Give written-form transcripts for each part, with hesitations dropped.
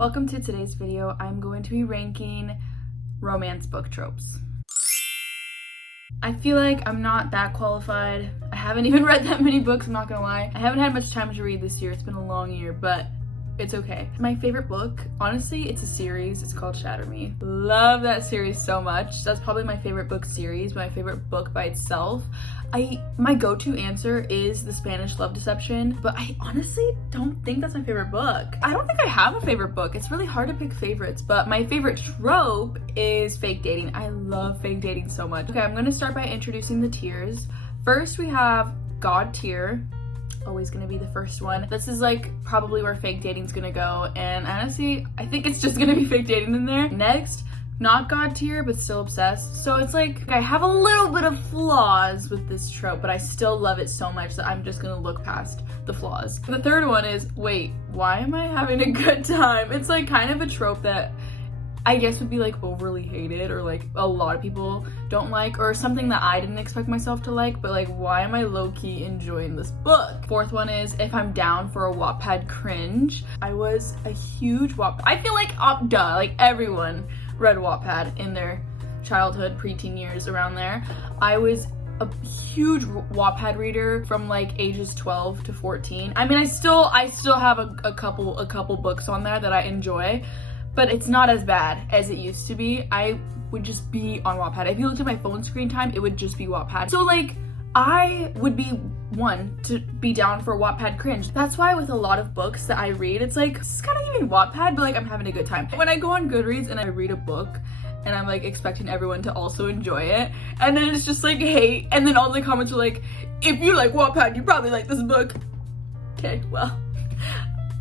Welcome to today's video. I'm going to be ranking romance book tropes. I feel like I'm not that qualified. I haven't even read that many books, I'm not gonna lie. I haven't had much time to read this year. It's been a long year, but it's okay. My favorite book, honestly, it's a series. It's called Shatter Me. Love that series so much. That's probably my favorite book series, my favorite book by itself. My go-to answer is The Spanish Love Deception, but I honestly don't think that's my favorite book. I don't think I have a favorite book. It's really hard to pick favorites, but my favorite trope is fake dating. I love fake dating so much. Okay, I'm gonna start by introducing the tiers. First, we have God tier. Always gonna be the first one. This is like probably where fake dating's gonna go, and honestly I think it's just gonna be fake dating in there. Next, not God tier but still obsessed. So it's like I have a little bit of flaws with this trope, but I still love it so much that I'm just gonna look past the flaws. The third one is, wait, why am I having a good time? It's like kind of a trope that I guess would be like overly hated, or like a lot of people don't like, or something that I didn't expect myself to like, but like why am I low-key enjoying this book? Fourth one is if I'm down for a Wattpad cringe. I was a huge Wattpad. I feel like like everyone read Wattpad in their childhood, preteen years, around there. I was a huge Wattpad reader from like ages 12 to 14. I mean, I still have a couple books on there that I enjoy, but it's not as bad as it used to be. I would just be on Wattpad. If you looked at my phone screen time, it would just be Wattpad. So like, I would be one to be down for Wattpad cringe. That's why with a lot of books that I read, it's like, this is kind of even Wattpad, but like I'm having a good time. When I go on Goodreads and I read a book, and I'm like expecting everyone to also enjoy it, and then it's just like hate, and then all the comments are like, if you like Wattpad, you probably like this book. Okay, well,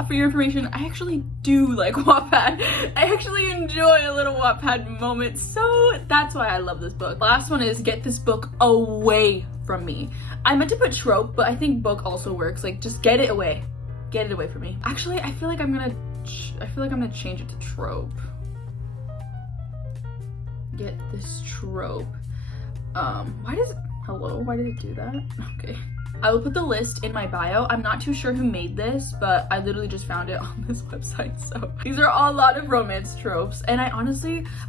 for your information, I actually do like Wattpad. I actually enjoy a little Wattpad moment, so that's why I love this book. Last one is get this book away from me. I meant to put trope, but I think book also works. Like, just get it away. Get it away from me. Actually, I feel like I'm gonna change it to trope. Get this trope. Why did it do that? Okay. I will put the list in my bio. I'm not too sure who made this, but I literally just found it on this website. So these are all a lot of romance tropes. And I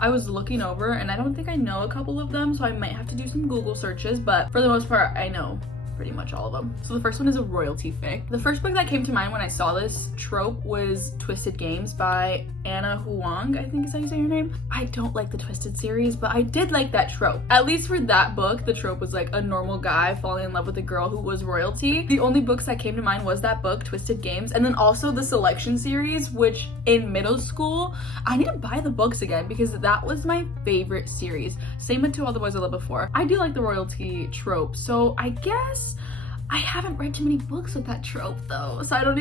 was looking over and I don't think I know a couple of them, so I might have to do some Google searches, but for the most part, I know pretty much all of them. So the first one is a royalty fic. The first book that came to mind when I saw this trope was Twisted Games by Anna Huang, I think is how you say her name. I don't like the Twisted series, but I did like that trope. At least for that book, the trope was like a normal guy falling in love with a girl who was royalty. The only books that came to mind was that book, Twisted Games, and then also the Selection series, which in middle school, I need to buy the books again because that was my favorite series. Same with To All the Boys I Loved Before. I do like the royalty trope, so I guess I haven't read too many books with that trope though, so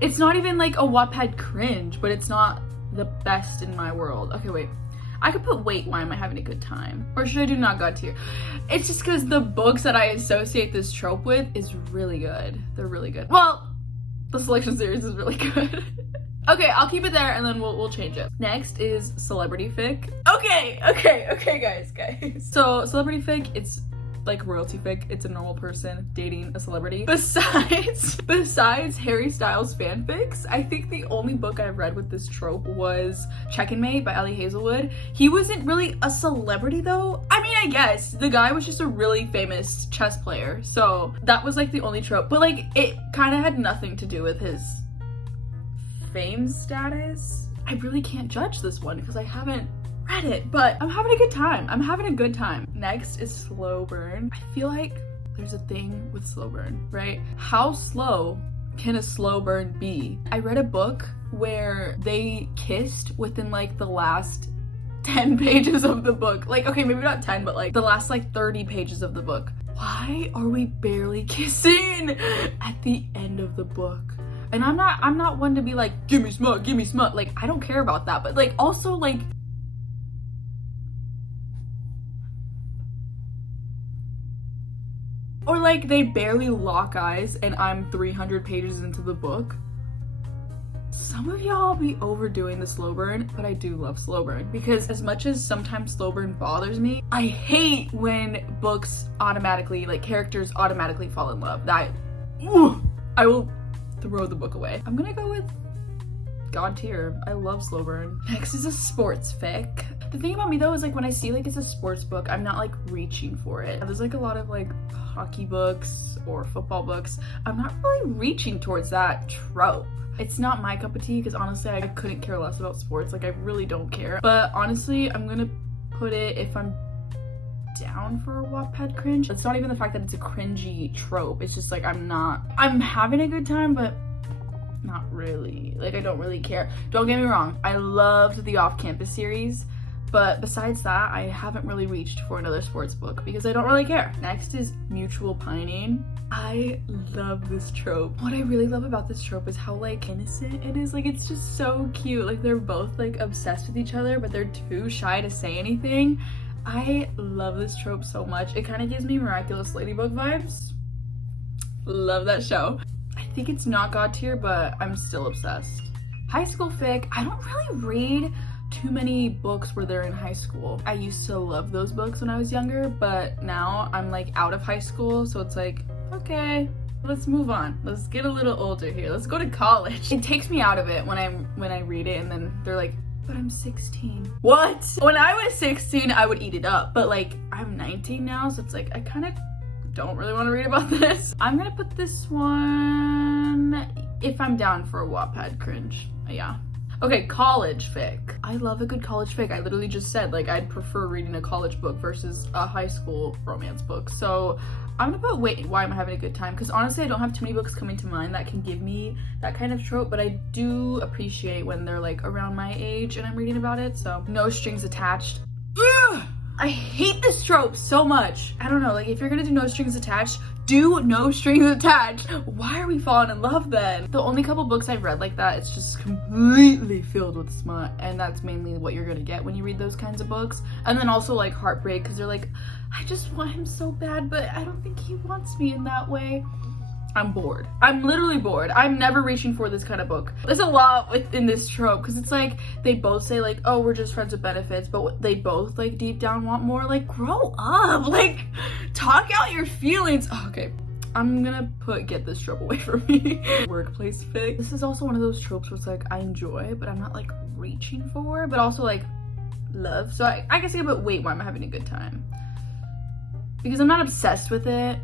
it's not even like a Wattpad cringe, but it's not the best in my world. Okay, wait. I could put wait, why am I having a good time? Or should I do not God tier? It's just because the books that I associate this trope with is really good. They're really good. Well, the Selection series is really good. Okay, I'll keep it there and then we'll change it. Next is celebrity fic. Okay, guys. So celebrity fic, it's like royalty fic. It's a normal person dating a celebrity. Besides Harry Styles fanfics, I think the only book I've read with this trope was Check and Mate by Ellie Hazelwood. He wasn't really a celebrity though. I mean, I guess the guy was just a really famous chess player, so that was like the only trope, but like it kind of had nothing to do with his fame status. I really can't judge this one because I haven't read it, but I'm having a good time. Next is Slowburn. I feel like there's a thing with Slowburn, right? How slow can a slow burn be? I read a book where they kissed within like the last 10 pages of the book. Like, okay, maybe not 10, but like the last like 30 pages of the book. Why are we barely kissing at the end of the book? And I'm not one to be like, give me smut. Like, I don't care about that, but like also like, or like they barely lock eyes and I'm 300 pages into the book. Some of y'all be overdoing the slow burn, but I do love slow burn because as much as sometimes slow burn bothers me, I hate when books automatically, like characters automatically fall in love. I will throw the book away. I'm gonna go with God tier. I love Slowburn. Next is a sports fic. The thing about me though is like when I see like it's a sports book, I'm not like reaching for it. There's like a lot of like hockey books or football books. I'm not really reaching towards that trope. It's not my cup of tea because honestly I couldn't care less about sports. Like I really don't care. But honestly I'm gonna put it if I'm down for a Wattpad cringe. It's not even the fact that it's a cringy trope. It's just like I'm having a good time but not really. Like I don't really care. Don't get me wrong. I loved the Off-Campus series. But besides that, I haven't really reached for another sports book because I don't really care. Next is mutual pining. I love this trope. What I really love about this trope is how like innocent it is. Like it's just so cute. Like they're both like obsessed with each other, but they're too shy to say anything. I love this trope so much. It kind of gives me Miraculous Ladybug vibes. Love that show. I think it's not God tier, but I'm still obsessed. High school fic. I don't really read too many books where they're in high school. I used to love those books when I was younger, but now I'm like out of high school, so it's like, okay, let's move on. Let's get a little older here. Let's go to college. It takes me out of it when I read it and then they're like, but I'm 16. What? When I was 16, I would eat it up, but like I'm 19 now, so it's like I kind of don't really want to read about this. I'm gonna put this one if I'm down for a Wattpad cringe. Yeah. Okay, college fic. I love a good college fic. I literally just said like I'd prefer reading a college book versus a high school romance book. So I'm gonna put wait, why am I having a good time? Because honestly I don't have too many books coming to mind that can give me that kind of trope, but I do appreciate when they're like around my age and I'm reading about it. So no strings attached. Ugh! I hate this trope so much. I don't know, like if you're gonna do no strings attached, do no strings attached. Why are we falling in love then? The only couple books I've read like that, it's just completely filled with smut, and that's mainly what you're gonna get when you read those kinds of books. And then also like heartbreak, because they're like, I just want him so bad, but I don't think he wants me in that way. I'm bored. I'm literally bored. I'm never reaching for this kind of book. There's a lot within this trope because it's like they both say like, oh, we're just friends with benefits, but they both like deep down want more. Like grow up, like talk out your feelings. Oh, okay, I'm gonna get this trope away from me. Workplace fic. This is also one of those tropes where it's like I enjoy, but I'm not like reaching for, but also like love. So I guess I could put wait, why am I having a good time? Because I'm not obsessed with it.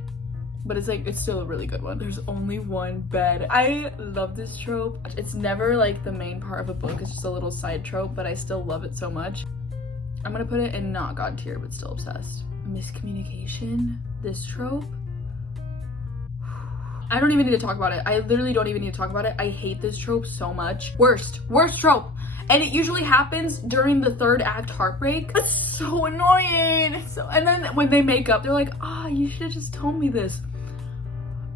But it's like, it's still a really good one. There's only one bed. I love this trope. It's never like the main part of a book. It's just a little side trope, but I still love it so much. I'm gonna put it in not God tier, but still obsessed. Miscommunication, this trope. I don't even need to talk about it. I literally don't even need to talk about it. I hate this trope so much. Worst trope. And it usually happens during the third act heartbreak. It's so annoying. And then when they make up, they're like, ah, you should have just told me this.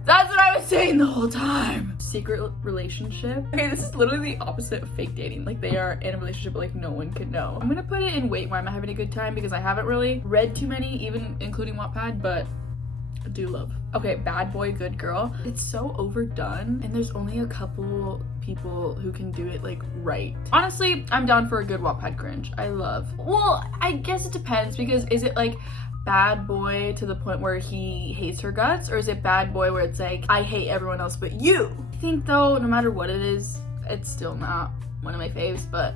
That's what I was saying the whole time. Secret relationship. Okay, this is literally the opposite of fake dating. Like they are in a relationship but like no one could know. I'm gonna put it in wait, why am I having a good time? Because I haven't really read too many, even including Wattpad, but I do love. Okay, bad boy, good girl. It's so overdone and there's only a couple people who can do it like right. Honestly, I'm down for a good Wattpad cringe. I love. Well, I guess it depends because is it like bad boy to the point where he hates her guts, or is it bad boy where it's like I hate everyone else but you? I think though, no matter what it is, it's still not one of my faves, but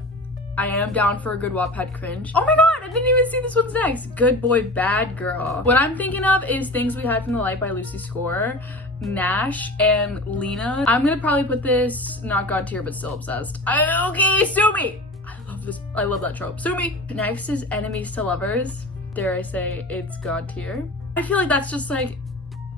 I am down for a good Wattpad cringe. Oh my god, I didn't even see this one's next. Good boy, bad girl. What I'm thinking of is Things We Hide from the Light by Lucy Score, Nash, and Lena. I'm gonna probably put this not God tier, but still obsessed. Okay, sue me. I love this. I love that trope. Sue me. Next is Enemies to Lovers. Dare I say it's God tier. I feel like that's just like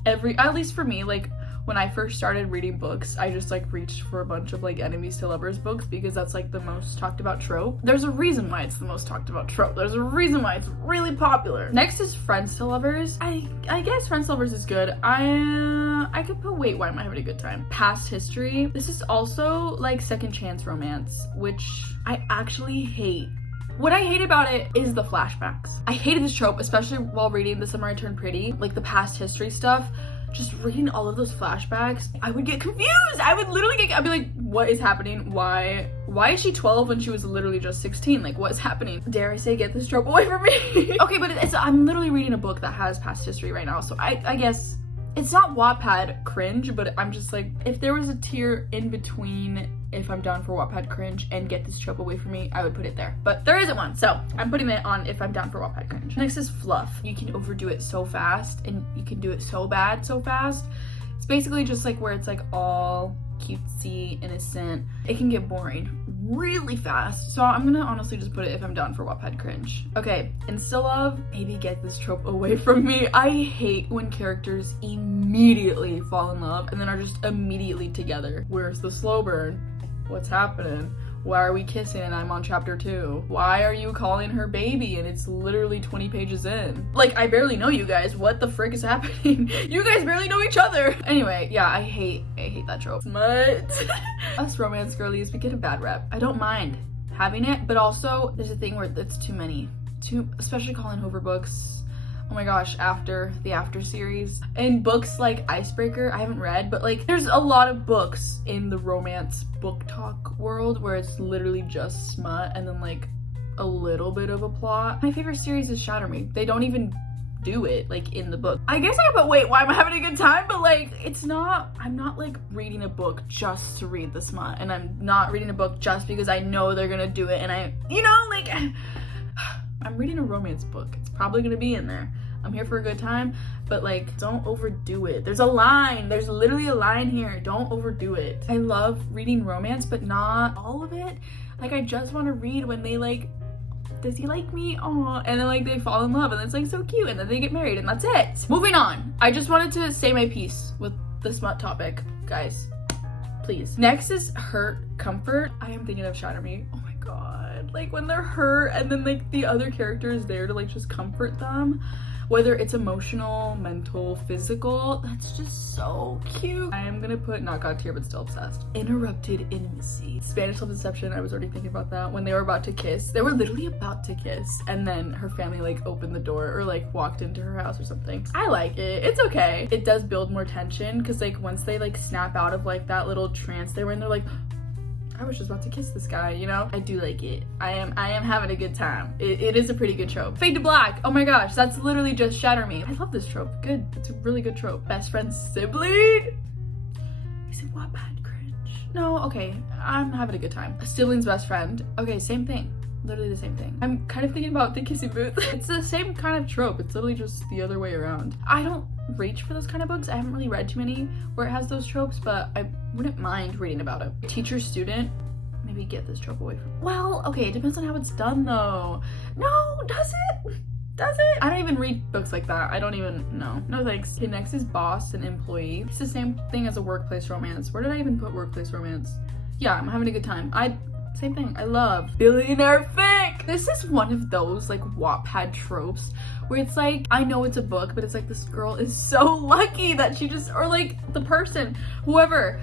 at least for me, like when I first started reading books, I just like reached for a bunch of like Enemies to Lovers books because that's like the most talked about trope. There's a reason why it's the most talked about trope. There's a reason why it's really popular. Next is Friends to Lovers. I guess Friends to Lovers is good. I could put wait, why am I having a good time? Past History. This is also like second chance romance, which I actually hate. What I hate about it is the flashbacks. I hated this trope, especially while reading The Summer I Turned Pretty, like the past history stuff. Just reading all of those flashbacks, I would get confused. I'd be like, what is happening? Why is she 12 when she was literally just 16? Like, what is happening? Dare I say, get this trope away from me? Okay, but I'm literally reading a book that has past history right now, so I guess it's not Wattpad cringe, but I'm just like, if there was a tier in between if I'm down for Wattpad cringe and get this trope away from me, I would put it there. But there isn't one, so I'm putting it on if I'm down for Wattpad cringe. Next is fluff. You can overdo it so fast and you can do it so bad so fast. It's basically just like where it's like all cutesy, innocent. It can get boring really fast. So I'm gonna honestly just put it if I'm down for Wattpad cringe. Okay, insta love, maybe get this trope away from me. I hate when characters immediately fall in love and then are just immediately together. Where's the slow burn? What's happening? Why are we kissing and I'm on chapter 2? Why are you calling her baby and it's literally 20 pages in? Like, I barely know you guys. What the frick is happening? You guys barely know each other. Anyway, yeah, I hate that trope. Smut. Us romance girlies, we get a bad rep. I don't mind having it, but also there's a thing where it's too many. Especially Colin Hoover books. Oh my gosh, After, the After series. And books like Icebreaker, I haven't read, but like there's a lot of books in the romance book talk world where it's literally just smut and then like a little bit of a plot. My favorite series is Shatter Me. They don't even do it like in the book. I guess I put wait, why am I having a good time? But like I'm not like reading a book just to read the smut, and I'm not reading a book just because I know they're gonna do it and like I'm reading a romance book. It's probably gonna be in there. I'm here for a good time, but like don't overdo it. There's a line. There's literally a line here. Don't overdo it. I love reading romance, but not all of it. Like I just want to read when they like, does he like me? Oh, and then like they fall in love and it's like so cute and then they get married and that's it. Moving on. I just wanted to say my piece with the smut topic, guys. Please. Next is hurt comfort. I am thinking of Shatter Me. Oh my god. Like when they're hurt and then like the other character is there to like just comfort them. Whether it's emotional, mental, physical, that's just so cute. I am gonna put not God tier, but still obsessed. Interrupted intimacy. Spanish Love Deception, I was already thinking about that. When they were about to kiss, they were literally about to kiss, and then her family like opened the door or like walked into her house or something. I like it, it's okay. It does build more tension, because like once they like snap out of like that little trance they were in, they're like, I was just about to kiss this guy, you know? I do like it. I am having a good time. It is a pretty good trope. Fade to black. Oh my gosh, that's literally just Shatter Me. I love this trope. Good. It's a really good trope. Best friend sibling? Is it Wattpad cringe? No, okay. I'm having a good time. A sibling's best friend. Okay, same thing. Literally the same thing. I'm kind of thinking about the kissing booth. It's the same kind of trope. It's literally just the other way around. I don't reach for those kind of books. I haven't really read too many where it has those tropes, but I wouldn't mind reading about it. Teacher student, maybe get this trope away from. Well, okay, it depends on how it's done though. No, does it? Does it? I don't even read books like that. I don't even know. No thanks. Okay, next is boss and employee. It's the same thing as a workplace romance. Where did I even put workplace romance? Yeah, I'm having a good time. Same thing. I love billionaire fic. This is one of those like Wattpad tropes where it's like, I know it's a book, but it's like this girl is so lucky that she just, or like the person, whoever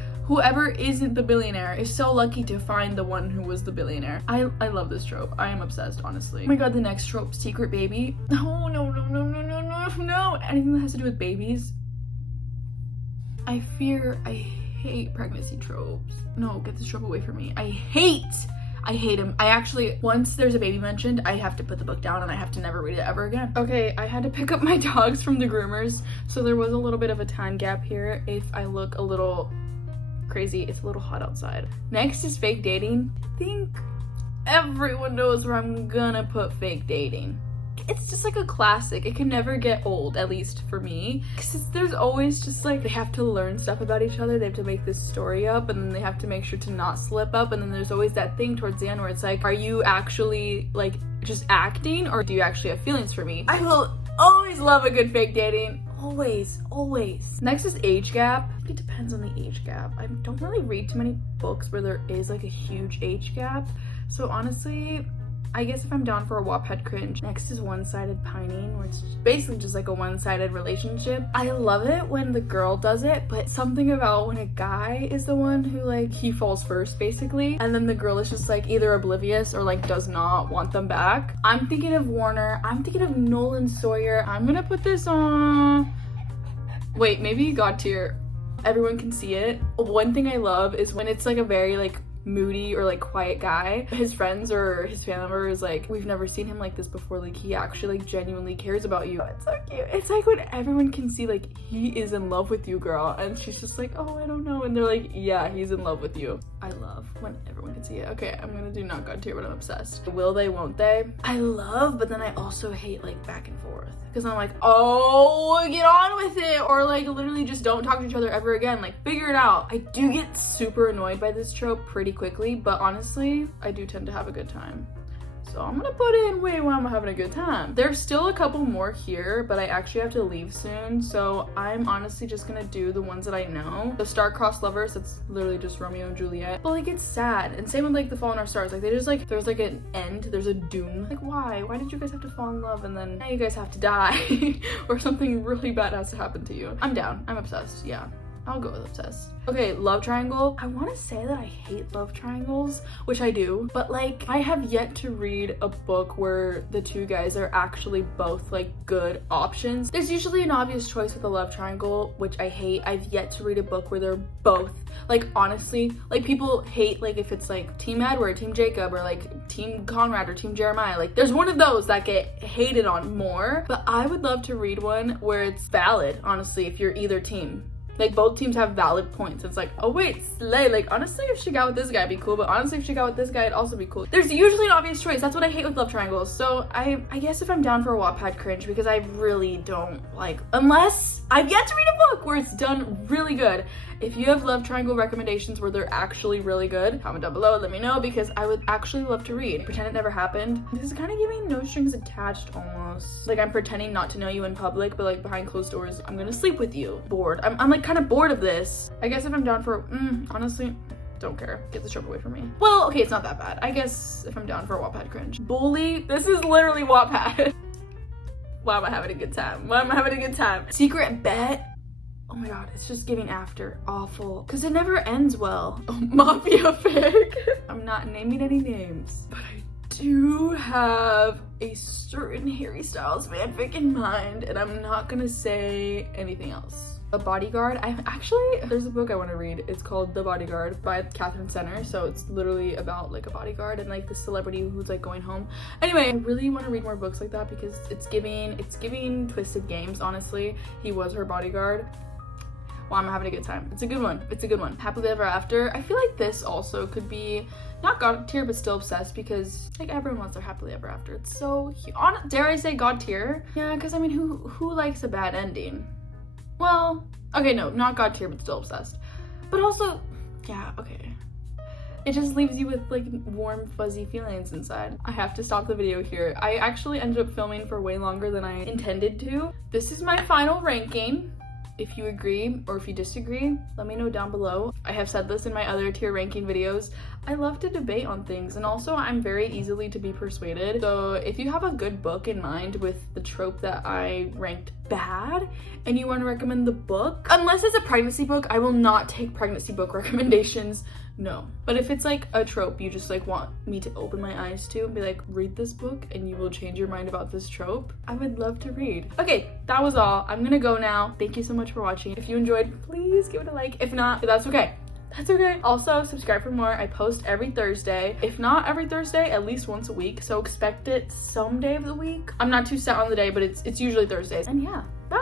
isn't the billionaire is so lucky to find the one who was the billionaire. I love this trope. I am obsessed, honestly. Oh my god, the next trope, secret baby. No. Anything that has to do with babies. I hate pregnancy tropes. No, get this trope away from me. I hate him. I actually, once there's a baby mentioned, I have to put the book down and I have to never read it ever again. Okay, I had to pick up my dogs from the groomers, so there was a little bit of a time gap here. If I look a little crazy, it's a little hot outside. Next is fake dating. I think everyone knows where I'm gonna put fake dating. It's just like a classic. It can never get old, at least for me, because there's always just like, they have to learn stuff about each other, they have to make this story up, and then they have to make sure to not slip up, and then there's always that thing towards the end where it's like, are you actually like just acting, or do you actually have feelings for me? I will always love a good fake dating. Always. Next is age gap. It depends on the age gap. I don't really read too many books where there is like a huge age gap, so honestly, I guess if I'm down for a Wattpad cringe. Next is one-sided pining, where it's basically just like a one-sided relationship. I love it when the girl does it, but something about when a guy is the one who like, he falls first basically, and then the girl is just like either oblivious or like does not want them back. I'm thinking of Warner. I'm thinking of Nolan Sawyer. I'm gonna put this on, wait, maybe God tier. Everyone can see it. One thing I love is when it's like a very like moody or like quiet guy. His friends or his family members like, we've never seen him like this before, like he actually like genuinely cares about you. It's so cute. It's like when everyone can see like he is in love with you, girl, and she's just like, oh, I don't know, and they're like, yeah, he's in love with you. I love when everyone can see it. Okay, I'm gonna do not God tier, but I'm obsessed. Will they, won't they? I love, but then I also hate like back and forth, because I'm like, oh, get on with it, or like literally just don't talk to each other ever again, like figure it out. I do get super annoyed by this trope pretty quickly, but honestly, I do tend to have a good time. So I'm gonna put in wait when I'm having a good time. There's still a couple more here, but I actually have to leave soon, so I'm honestly just gonna do the ones that I know. The star-crossed lovers, that's literally just Romeo and Juliet, but like it's sad. And same with like the Fall in Our Stars, like they just like, there's like an end, there's a doom. Like why did you guys have to fall in love and then now you guys have to die or something really bad has to happen to you? I'm down, I'm obsessed, yeah. I'll go with obsessed. Okay, love triangle. I want to say that I hate love triangles, which I do, but like I have yet to read a book where the two guys are actually both like good options. There's usually an obvious choice with a love triangle, which I hate. I've yet to read a book where they're both, like honestly, like people hate like if it's like Team Edward, Team Jacob, or like Team Conrad or Team Jeremiah. Like there's one of those that get hated on more, but I would love to read one where it's valid, honestly, if you're either team. Like both teams have valid points. It's like, oh wait, slay. Like honestly, if she got with this guy, it'd be cool. But honestly, if she got with this guy, it'd also be cool. There's usually an obvious choice. That's what I hate with love triangles. So I guess if I'm down for a Wattpad cringe, because I really don't like, unless I've yet to read a book where it's done really good. If you have love triangle recommendations where they're actually really good, comment down below, let me know, because I would actually love to read. Pretend it never happened. This is kind of giving no strings attached almost. Like I'm pretending not to know you in public, but like behind closed doors, I'm gonna sleep with you. Bored. I'm like kind of bored of this. I guess if I'm down for, honestly, don't care. Get the trope away from me. Well, okay, it's not that bad. I guess if I'm down for a Wattpad cringe. Bully, this is literally Wattpad. Why am I having a good time? Why am I having a good time? Secret bet. Oh my god, it's just giving after. Awful. Because it never ends well. Oh, Mafia fic. I'm not naming any names, but I do have a certain Harry Styles fanfic in mind, and I'm not gonna say anything else. A Bodyguard. There's a book I want to read. It's called The Bodyguard by Catherine Center. So it's literally about like a bodyguard and like the celebrity who's like going home. Anyway, I really want to read more books like that because it's giving Twisted Games, honestly. He was her bodyguard. Well, I'm having a good time. It's a good one. It's a good one. Happily Ever After. I feel like this also could be not God tier, but still obsessed, because like everyone wants their happily ever after. It's so dare I say God tier? Yeah, because I mean, who likes a bad ending? Well, okay, no, not God tier, but still obsessed. But also, yeah, okay. It just leaves you with like warm, fuzzy feelings inside. I have to stop the video here. I actually ended up filming for way longer than I intended to. This is my final ranking. If you agree or if you disagree, let me know down below. I have said this in my other tier ranking videos. I love to debate on things, and also I'm very easily to be persuaded. So if you have a good book in mind with the trope that I ranked bad and you want to recommend the book, unless it's a pregnancy book, I will not take pregnancy book recommendations. No. But if it's like a trope you just like want me to open my eyes to and be like, read this book and you will change your mind about this trope, I would love to read. Okay, that was all. I'm gonna go now. Thank you so much for watching. If you enjoyed, please give it a like. If not, that's okay. That's okay. Also, subscribe for more. I post every Thursday. If not every Thursday, at least once a week. So expect it some day of the week. I'm not too set on the day, but it's usually Thursdays. And yeah, bye.